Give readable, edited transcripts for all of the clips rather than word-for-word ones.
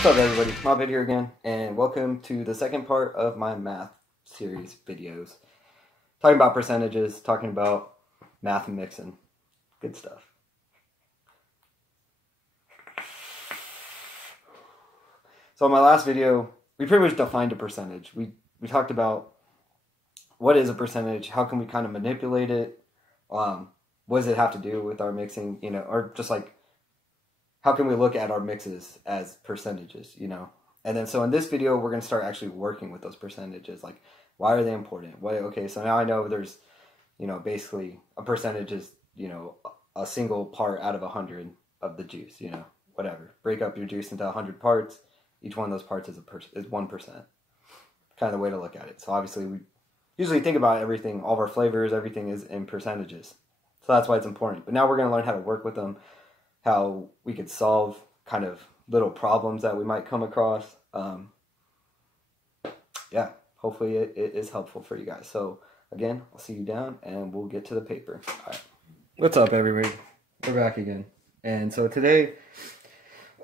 What's up everybody, MopHead here again, and welcome to the second part of my math series videos. Talking about percentages, talking about math and mixing. Good stuff. So in my last video, we pretty much defined a percentage. We talked about what is a percentage, how can we kind of manipulate it, what does it have to do with our mixing, or just like how can we look at our mixes as percentages, And then so in this video, we're going to start actually working with those percentages. Like, why are they important? Okay, so now I know there's, basically a percentage is, a single part out of 100 of the juice, whatever. Break up your juice into 100 parts. Each one of those parts is 1%. Kind of the way to look at it. So obviously we usually think about everything, all of our flavors, everything is in percentages. So that's why it's important. But now we're going to learn how to work with them, how we could solve kind of little problems that we might come across. Yeah, hopefully it is helpful for you guys. So again, I'll see you down and we'll get to the paper. All right. What's up everybody? We're back again. And so today,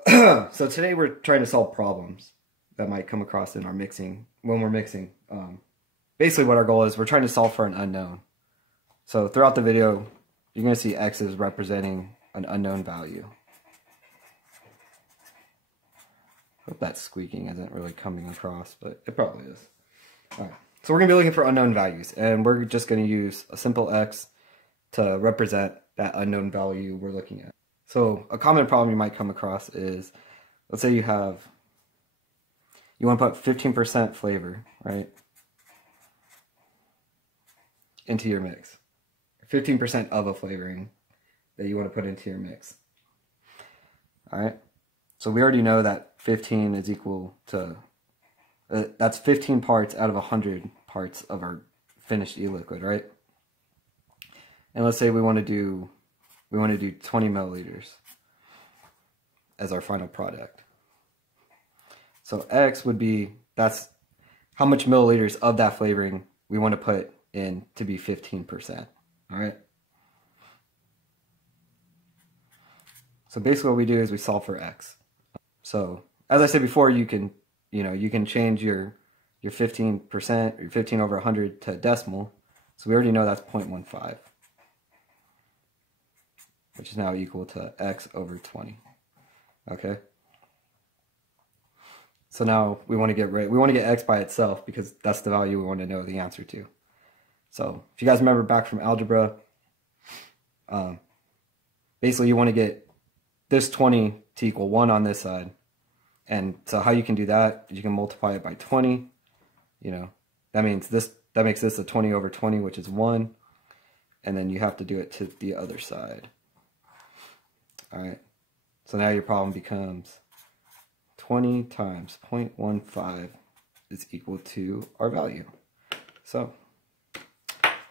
we're trying to solve problems that might come across in our mixing, when we're mixing. Basically what our goal is, we're trying to solve for an unknown. So throughout the video, you're going to see X's representing an unknown value. Hope that squeaking isn't really coming across, but it probably is. Alright, so we're going to be looking for unknown values, and we're just going to use a simple X to represent that unknown value we're looking at. So a common problem you might come across is, let's say you want to put 15% flavor, right, into your mix. 15% of a flavoring that you want to put into your mix. Alright, so we already know that 15 is equal to, that's 15 parts out of 100 parts of our finished e-liquid, right? And let's say we want to do 20 milliliters as our final product. So X would be, that's how much milliliters of that flavoring we want to put in to be 15%. Alright? So basically what we do is we solve for X. So as I said before, you can change your 15%, your 15 over 100 to decimal. So we already know that's 0.15, which is now equal to X over 20. Okay. So now we want to get X by itself because that's the value we want to know the answer to. So if you guys remember back from algebra, basically you want to get this 20 to equal 1 on this side. And so how you can do that, you can multiply it by 20. That makes this a 20 over 20, which is 1. And then you have to do it to the other side. Alright, so now your problem becomes 20 times 0.15 is equal to our value. So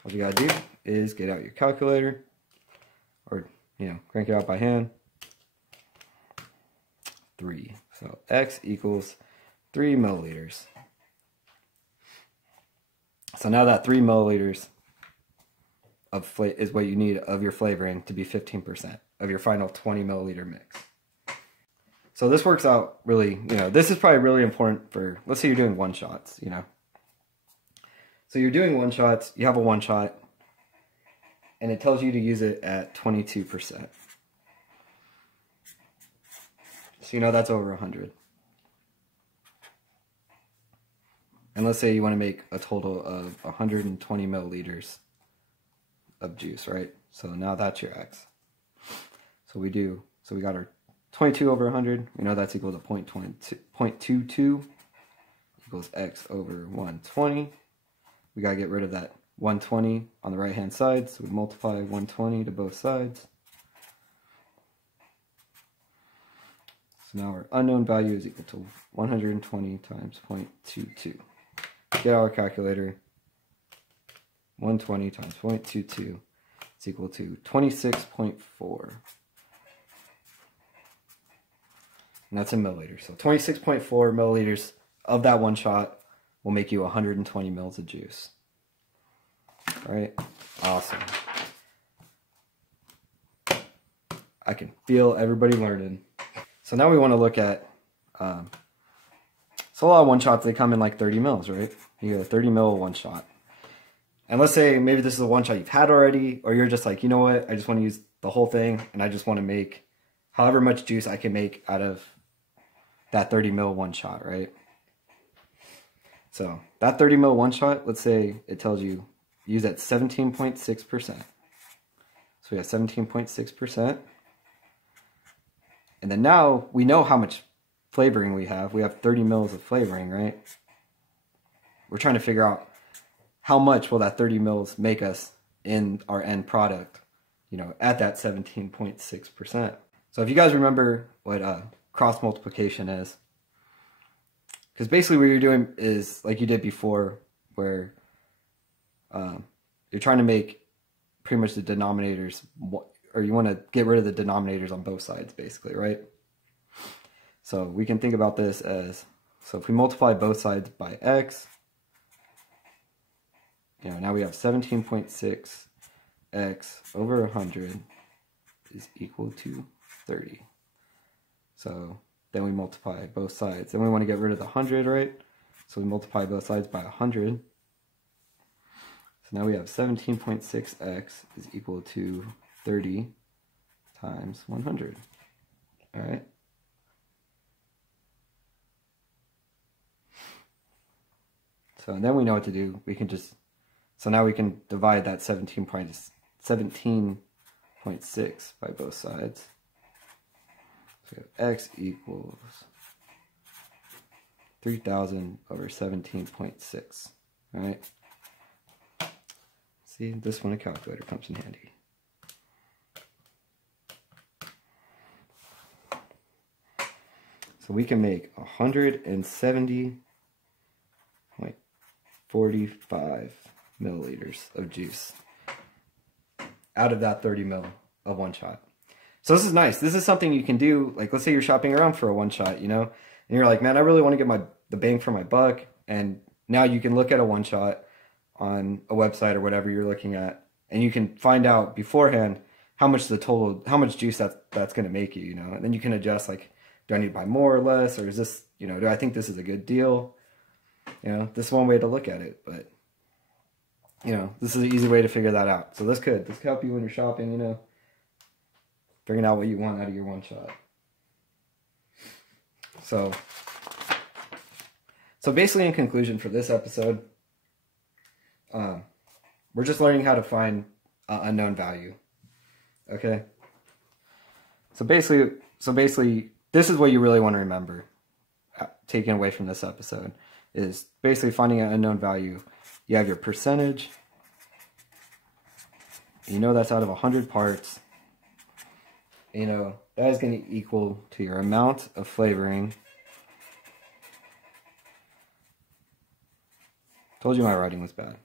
what you gotta do is get out your calculator, or crank it out by hand. 3. So X equals 3 milliliters. So now that 3 milliliters is what you need of your flavoring to be 15% of your final 20 milliliter mix. So this works out really, this is probably really important for, let's say you're doing one shots, So you're doing one shots, you have a one shot, and it tells you to use it at 22%. So that's over 100. And let's say you want to make a total of 120 milliliters of juice, right? So now that's your X. So we got our 22 over 100. We know that's equal to 0.22 equals X over 120. We got to get rid of that 120 on the right hand side, so we multiply 120 to both sides. So now our unknown value is equal to 120 times 0.22. Get our calculator. 120 times 0.22 is equal to 26.4. And that's in milliliters. So 26.4 milliliters of that one shot will make you 120 mils of juice. All right, awesome. I can feel everybody learning. So now we want to look at So a lot of one-shots, they come in like 30 mils, right? You get a 30 mil one-shot. And let's say maybe this is a one-shot you've had already, or you're just like, you know what, I just want to use the whole thing, and I just want to make however much juice I can make out of that 30 mil one-shot, right? So that 30 mil one-shot, let's say it tells you use at 17.6%. So we have 17.6%. And then now we know how much flavoring we have. We have 30 mils of flavoring, right? We're trying to figure out how much will that 30 mils make us in our end product, you know, at that 17.6%. So if you guys remember what cross multiplication is, because basically what you're doing is like you did before, where you're trying to make pretty much the denominators, or you want to get rid of the denominators on both sides, basically, right? So we can think about this as, so if we multiply both sides by x, you know, now we have 17.6 x over 100 is equal to 30. So then we multiply both sides. Then we want to get rid of the 100, right? So we multiply both sides by 100. So now we have 17.6x is equal to 30 times 100. All right. So then we know what to do. We can just, so now we can divide that 17.6 by both sides. So we have x equals 3,000 over 17.6. All right. See, this one a calculator comes in handy. So we can make 170.45 milliliters of juice out of that 30 mil of one shot. So this is nice. This is something you can do. Like, let's say you're shopping around for a one shot, you know, and you're like, man, I really want to get the bang for my buck. And now you can look at a one shot on a website or whatever you're looking at, and you can find out beforehand how much how much juice that's going to make you, you know, and then you can adjust, like, do I need to buy more or less, or is this, you know, do I think this is a good deal? You know, this is one way to look at it, but, you know, this is an easy way to figure that out. So this could help you when you're shopping, you know, figuring out what you want out of your one shot. So basically, in conclusion for this episode, we're just learning how to find unknown value. Okay. So basically, this is what you really want to remember, taking away from this episode, is basically finding an unknown value. You have your percentage. You know that's out of 100 parts. You know that is going to equal to your amount of flavoring. Told you my writing was bad.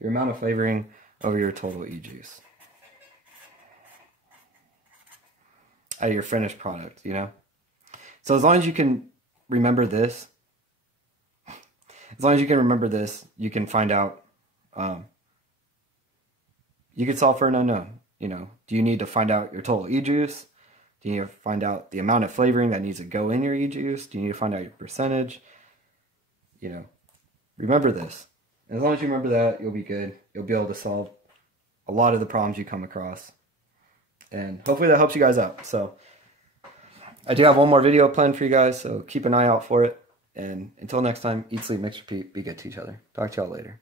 Your amount of flavoring over your total e-juice. Out of your finished product, you know? So as long as you can remember this, you can find out, you can solve for an unknown. You know, do you need to find out your total e-juice? Do you need to find out the amount of flavoring that needs to go in your e-juice? Do you need to find out your percentage? You know, remember this. As long as you remember that, you'll be good. You'll be able to solve a lot of the problems you come across. And hopefully that helps you guys out. So I do have one more video planned for you guys, so keep an eye out for it. And until next time, eat, sleep, mix, repeat. Be good to each other. Talk to y'all later.